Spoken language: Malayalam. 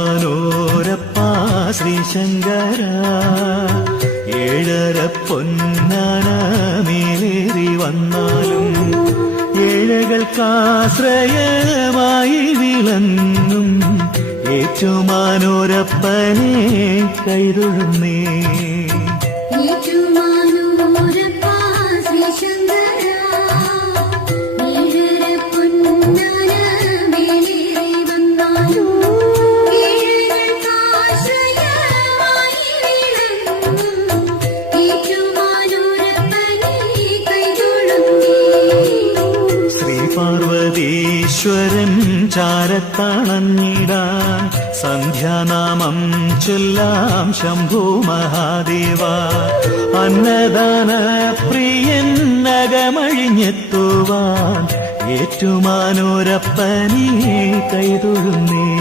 ഏറ്റുമാനൂരപ്പാ ശ്രീശങ്കര ഏഴര പൊന്നാന മേലേറി വന്നാലും ഏഴകൾക്കാശ്രയമായി വിളങ്ങും ഏറ്റുമാനൂരപ്പനെ കൈതൊഴുന്നേ. പാർവതീശ്വരൻ ചാരത്തണഞ്ഞിടാൻ സന്ധ്യാനാമം ചൊല്ലാം ശംഭോ മഹാദേവ. അന്നദാന പ്രിയൻ നഗമഴിഞ്ഞെത്തുവാൻ ഏറ്റുമാനൂരപ്പനെ കൈതൊഴുന്നേ.